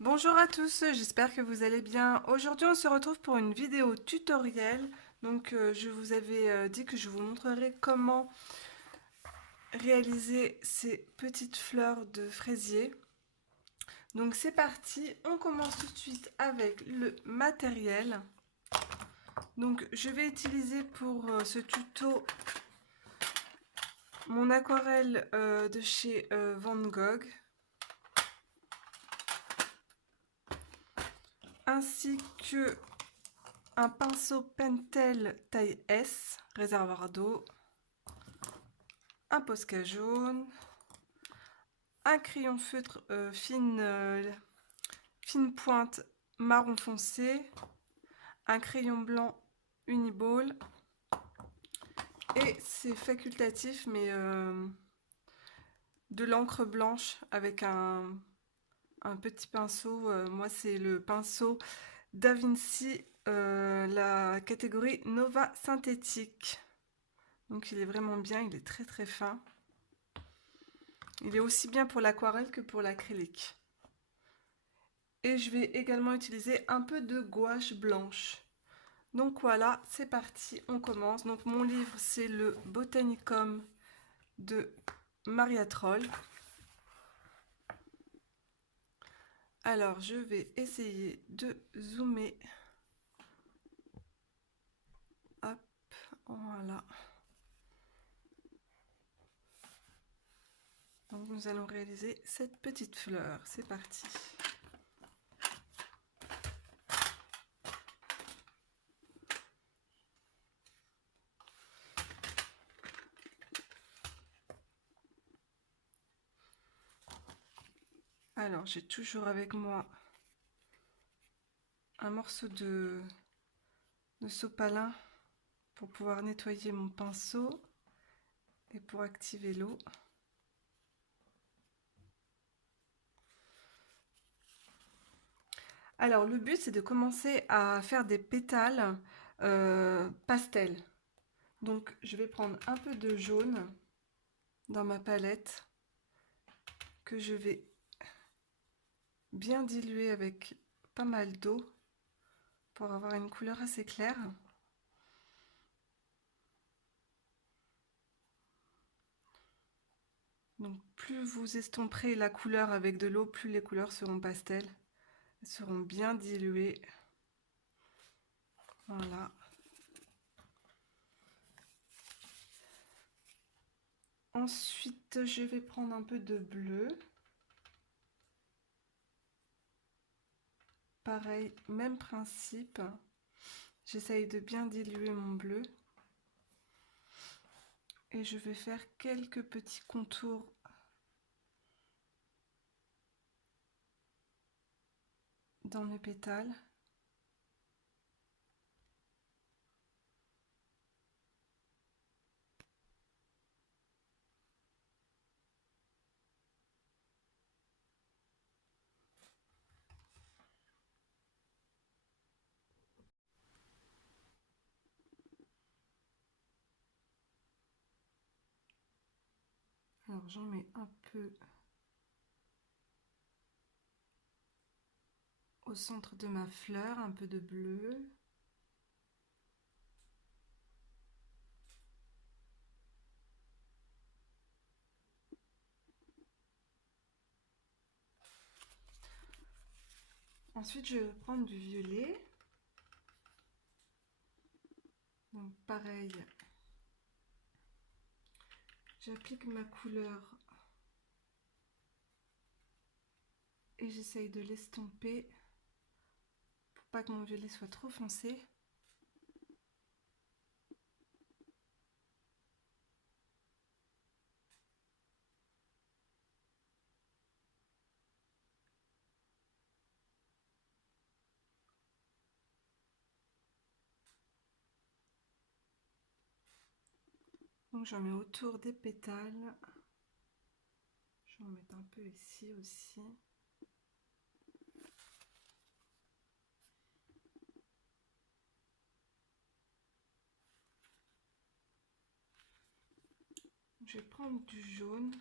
Bonjour à tous, j'espère que vous allez bien. Aujourd'hui, on se retrouve pour une vidéo tutoriel. Je vous avais dit que je vous montrerai comment réaliser ces petites fleurs de fraisier. Donc, c'est parti. On commence tout de suite avec le matériel. Donc, je vais utiliser pour ce tuto mon aquarelle de chez Van Gogh, ainsi que un pinceau Pentel taille S, réservoir d'eau, un Posca jaune, un crayon feutre fine pointe marron foncé, un crayon blanc Uniball, et c'est facultatif, mais de l'encre blanche avec un petit pinceau. Moi, c'est le pinceau Da Vinci, la catégorie Nova synthétique. Donc il est vraiment bien, il est très très fin. Il est aussi bien pour l'aquarelle que pour l'acrylique. Et je vais également utiliser un peu de gouache blanche. Donc voilà, c'est parti, on commence. Donc mon livre, c'est le Botanicum de Maria Troll. Alors je vais essayer de zoomer. Hop, voilà. Donc nous allons réaliser cette petite fleur. C'est parti. Alors j'ai toujours avec moi un morceau de sopalin pour pouvoir nettoyer mon pinceau et pour activer l'eau. Alors le but, c'est de commencer à faire des pétales pastel. Donc je vais prendre un peu de jaune dans ma palette que je vais bien diluer avec pas mal d'eau pour avoir une couleur assez claire. Donc plus vous estomperez la couleur avec de l'eau, plus les couleurs seront pastel. Elles seront bien diluées. Voilà. Ensuite, je vais prendre un peu de bleu. Pareil, même principe. J'essaye de bien diluer mon bleu. Et je vais faire quelques petits contours dans mes pétales. Alors j'en mets un peu au centre de ma fleur, un peu de bleu. Ensuite, je vais prendre du violet. Donc pareil, j'applique ma couleur et j'essaye de l'estomper pour pas que mon violet soit trop foncé. Donc j'en mets autour des pétales. Je vais en mettre un peu ici aussi. Je vais prendre du jaune.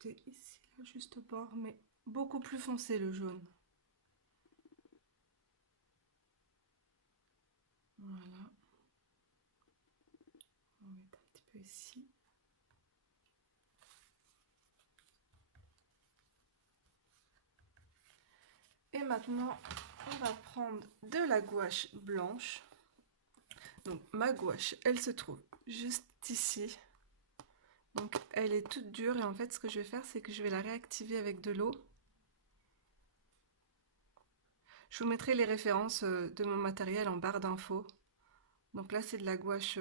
rajouter ici, là, juste au bord, mais beaucoup plus foncé le jaune. Voilà. On va mettre un petit peu ici. Et maintenant, on va prendre de la gouache blanche. Donc ma gouache, elle se trouve juste ici. Donc elle est toute dure et en fait ce que je vais faire, c'est que je vais la réactiver avec de l'eau. Je vous mettrai les références de mon matériel en barre d'infos. Donc là c'est de la gouache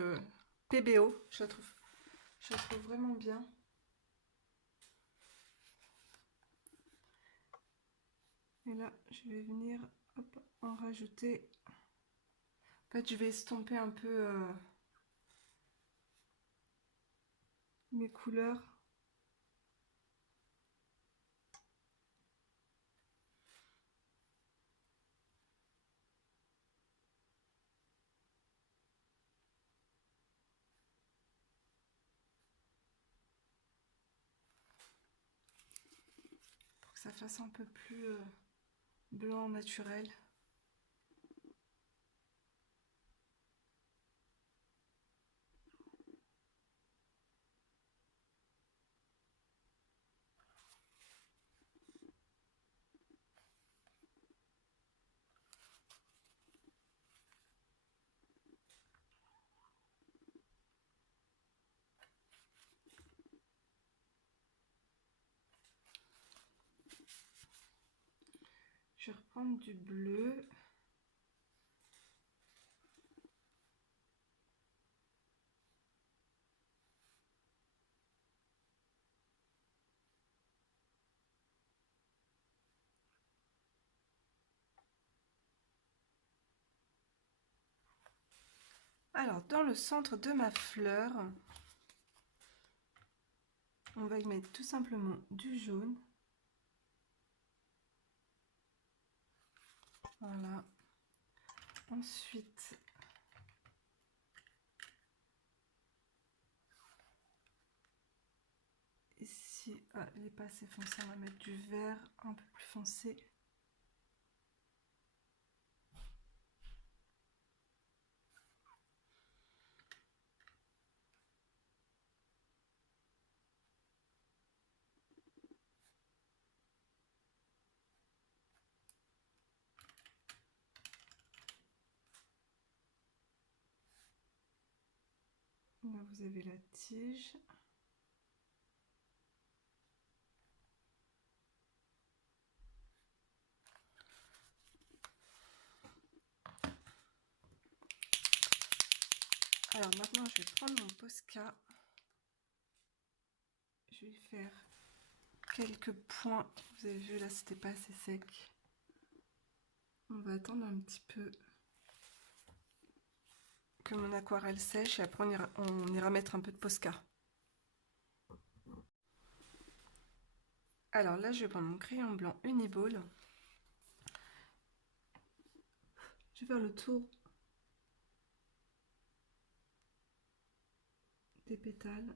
PBO, je la trouve vraiment bien. Et là je vais venir hop, en rajouter. En fait je vais estomper un peu mes couleurs. Pour que ça fasse un peu plus blanc naturel. Je vais reprendre du bleu. Alors, dans le centre de ma fleur, on va y mettre tout simplement du jaune. Voilà. Ensuite, ici, elle n'est pas assez foncée, on va mettre du vert un peu plus foncé. Là, vous avez la tige. Alors maintenant, je vais prendre mon Posca. Je vais faire quelques points. Vous avez vu, là, c'était pas assez sec. On va attendre un petit peu que mon aquarelle sèche et après on ira mettre un peu de Posca. Alors là, je vais prendre mon crayon blanc Uniball. Je vais faire le tour des pétales.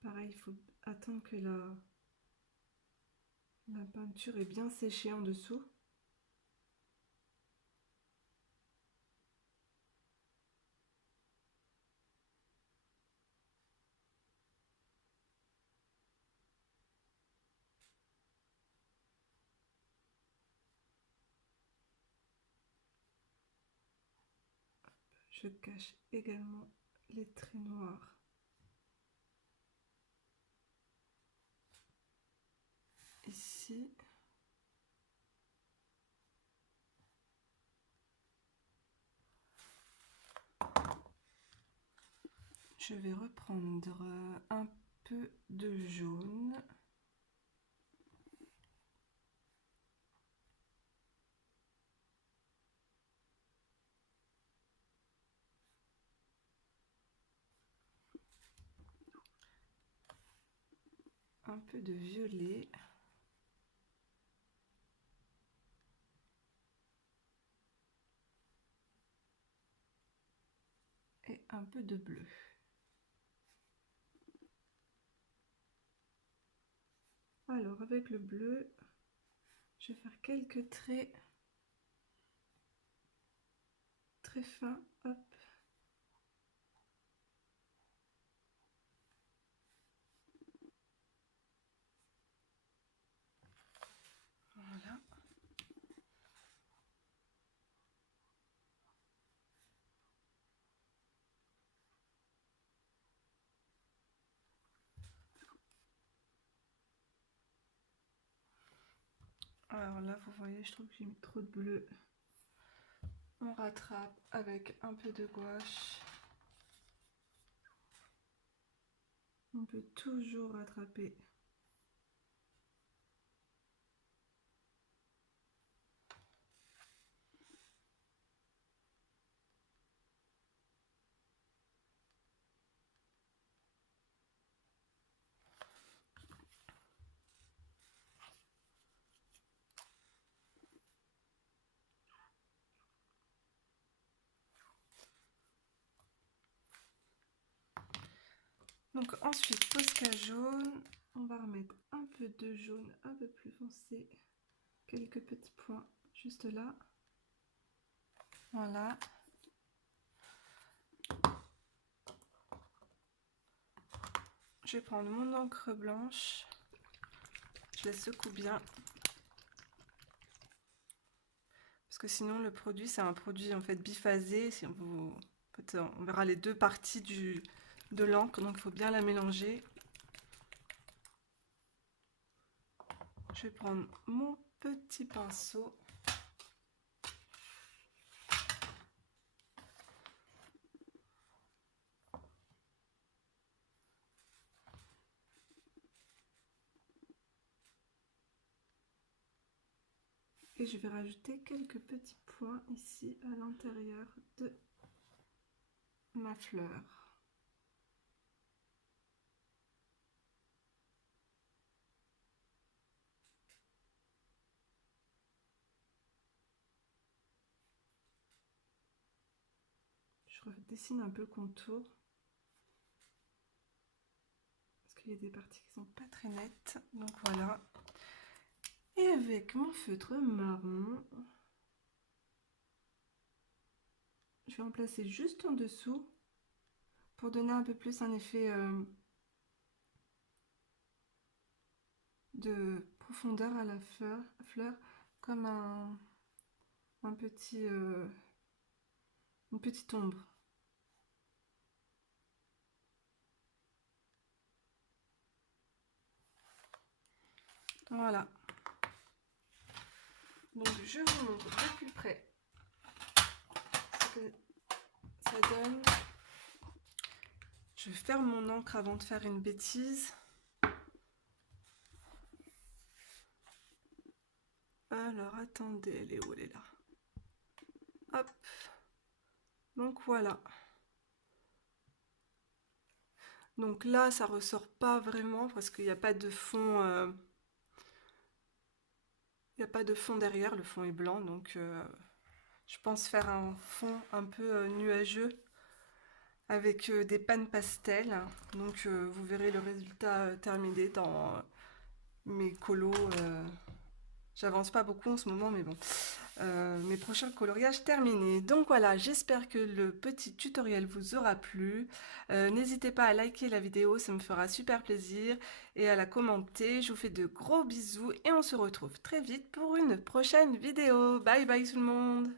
Pareil, il faut attendre que la peinture est bien séchée en dessous. Je cache également les traits noirs. Ici. Je vais reprendre un peu de jaune. un peu de violet. Et un peu de bleu. Alors avec le bleu, je vais faire quelques traits très fins. Hop. Voilà. Alors là, vous voyez, je trouve que j'ai mis trop de bleu. On rattrape avec un peu de gouache. On peut toujours rattraper. Donc ensuite, Posca jaune. On va remettre un peu de jaune un peu plus foncé. Quelques petits points juste là. Voilà. Je vais prendre mon encre blanche. Je la secoue bien. Parce que sinon le produit, c'est un produit en fait biphasé. Si vous, en fait, on verra les deux parties de l'encre, donc il faut bien la mélanger. Je vais prendre mon petit pinceau. Et je vais rajouter quelques petits points ici à l'intérieur de ma fleur. Je redessine un peu le contour. Parce qu'il y a des parties qui sont pas très nettes. Donc voilà. Et avec mon feutre marron, je vais en placer juste en dessous pour donner un peu plus un effet de profondeur à la fleur comme un petit, une petite ombre. Voilà. Donc je vous montre de plus près ce que ça donne. Je ferme mon encre avant de faire une bêtise. Alors attendez, elle est où? Elle est là. Hop. Donc voilà. Donc là, ça ressort pas vraiment parce qu'il n'y a pas de fond. Il n'y a pas de fond derrière, le fond est blanc, donc je pense faire un fond un peu nuageux avec des pannes pastel. Donc vous verrez le résultat terminé dans mes colos. J'avance pas beaucoup en ce moment, mais bon. Mes prochains coloriages terminés. Donc voilà, j'espère que le petit tutoriel vous aura plu. N'hésitez pas à liker la vidéo, ça me fera super plaisir. Et à la commenter. Je vous fais de gros bisous et on se retrouve très vite pour une prochaine vidéo. Bye bye tout le monde!